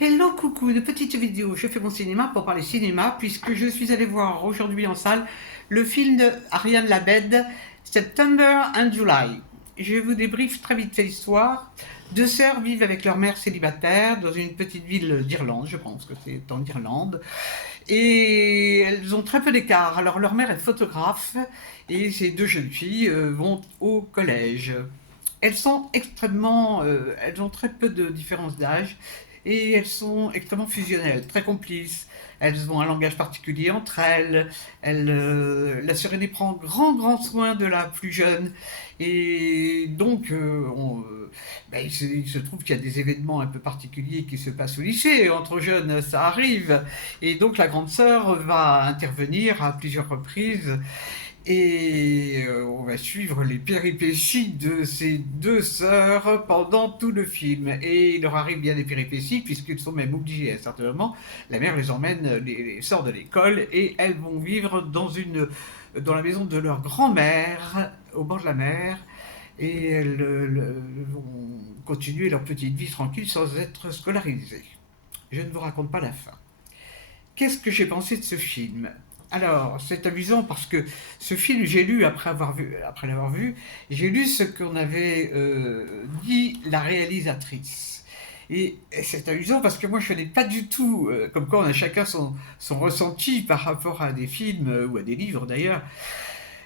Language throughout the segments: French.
Hello, coucou, une petite vidéo. Je fais mon cinéma pour parler cinéma, puisque je suis allé voir aujourd'hui en salle le film de Ariane Labed, September and July. Je vous débriefe très vite fait l'histoire. Deux sœurs vivent avec leur mère célibataire dans une petite ville d'Irlande, je pense que c'est en Irlande, et elles ont très peu d'écart. Alors leur mère est photographe, et ces deux jeunes filles vont au collège. Elles sont elles ont très peu de différence d'âge et elles sont extrêmement fusionnelles, très complices. Elles ont un langage particulier entre elles. La sœur aînée prend grand soin de la plus jeune. Et donc, il se trouve qu'il y a des événements un peu particuliers qui se passent au lycée. Entre jeunes, ça arrive. Et donc, la grande sœur va intervenir à plusieurs reprises et on va suivre les péripéties de ces deux sœurs pendant tout le film. Et il leur arrive bien des péripéties, puisqu'ils sont même obligés, à un certain moment, la mère les emmène, les sort de l'école, et elles vont vivre dans la maison de leur grand-mère, au bord de la mer, et elles vont continuer leur petite vie tranquille sans être scolarisées. Je ne vous raconte pas la fin. Qu'est-ce que j'ai pensé de ce film? Alors, c'est amusant parce que ce film, j'ai lu après l'avoir vu, j'ai lu ce qu'on avait dit la réalisatrice. Et c'est amusant parce que moi je n'ai pas du tout, comme quoi on a chacun son ressenti par rapport à des films ou à des livres d'ailleurs,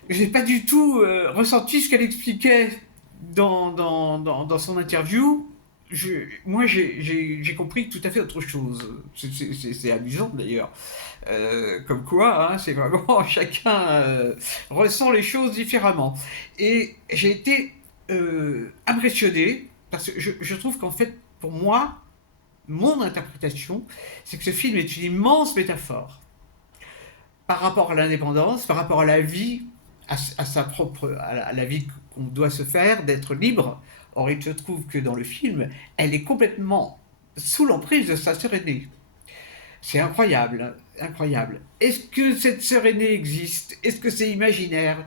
je n'ai pas du tout ressenti ce qu'elle expliquait dans son interview. Moi, j'ai compris tout à fait autre chose. C'est amusant d'ailleurs. Comme quoi, hein, c'est vraiment chacun ressent les choses différemment. Et j'ai été impressionné parce que je trouve qu'en fait, pour moi, mon interprétation, c'est que ce film est une immense métaphore par rapport à l'indépendance, par rapport à la vie, à sa propre, à la vie qu'on doit se faire, d'être libre. Or, il se trouve que dans le film, elle est complètement sous l'emprise de sa sœur aînée. C'est incroyable, incroyable. Est-ce que cette sœur aînée existe? Est-ce que c'est imaginaire?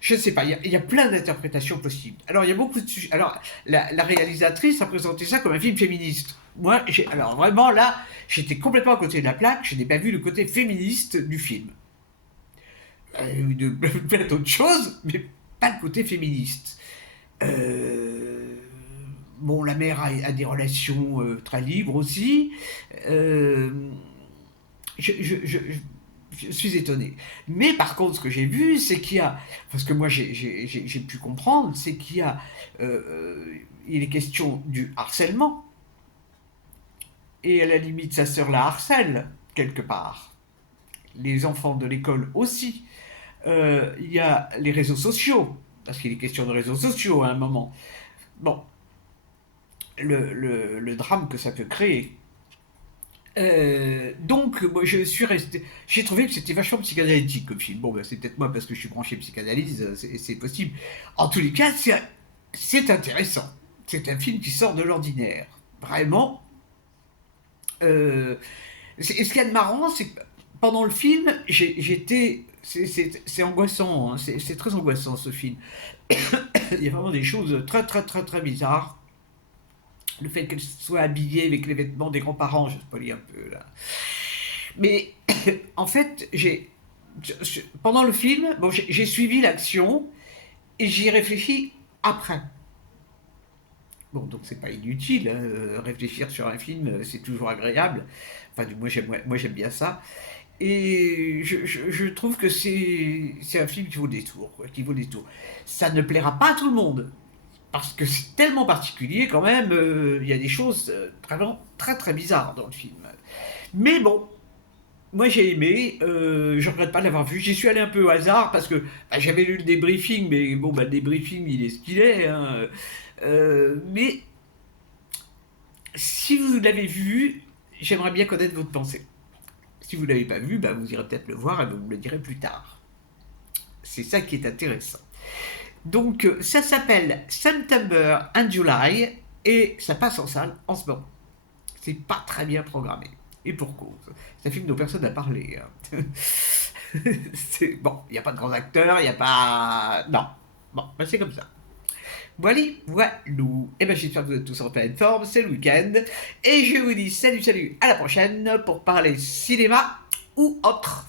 Je ne sais pas, il y a plein d'interprétations possibles. Alors, il y a beaucoup de sujets. Alors, la réalisatrice a présenté ça comme un film féministe. Moi, alors vraiment là, j'étais complètement à côté de la plaque, je n'ai pas vu le côté féministe du film. De plein d'autres choses, mais pas le côté féministe. Bon, la mère a des relations très libres aussi. Euh, je, je, je, je suis étonné. Mais par contre, ce que j'ai vu, c'est qu'il y a, parce que moi j'ai pu comprendre, c'est qu'il y a, il est question du harcèlement, et à la limite, sa sœur la harcèle, quelque part. Les enfants de l'école aussi. Il y a les réseaux sociaux, parce qu'il est question de réseaux sociaux à un moment. Bon, le drame que ça peut créer. Donc, moi, j'ai trouvé que c'était vachement psychanalytique comme film. Bon, ben, c'est peut-être moi parce que je suis branché psychanalyse, c'est possible. En tous les cas, c'est intéressant. C'est un film qui sort de l'ordinaire. Vraiment. Euh, ce qu'il y a de marrant, c'est que pendant le film, j'étais. C'est angoissant, hein, c'est très angoissant ce film. Il y a vraiment des choses très bizarres. Le fait qu'elle soit habillée avec les vêtements des grands-parents, je spoilie un peu là. Mais en fait, pendant le film, bon, j'ai suivi l'action et j'y réfléchis après. Bon, donc c'est pas inutile, hein, réfléchir sur un film, c'est toujours agréable. Enfin, moi j'aime bien ça. Et je trouve que c'est un film qui vaut le détour, quoi, qui vaut le détour. Ça ne plaira pas à tout le monde, parce que c'est tellement particulier quand même, il y a des choses vraiment très bizarres dans le film. Mais bon, moi j'ai aimé, je regrette pas de l'avoir vu. J'y suis allé un peu au hasard parce que bah, j'avais lu le débriefing, mais bon, bah, le débriefing il est ce qu'il est. Hein. Mais si vous l'avez vu, j'aimerais bien connaître votre pensée. Si vous ne l'avez pas vu, bah, vous irez peut-être le voir et vous me le direz plus tard. C'est ça qui est intéressant. Donc ça s'appelle September and July et ça passe en salle en ce moment. C'est pas très bien programmé. Et pour cause. C'est un film dont personne n'a parlé. Hein. Bon, il n'y a pas de grands acteurs, il n'y a pas... Non. Bon, ben c'est comme ça. Voilà, voilou. Et ben j'espère que vous êtes tous en pleine forme, c'est le week-end. Et je vous dis salut, salut, à la prochaine pour parler cinéma ou autre.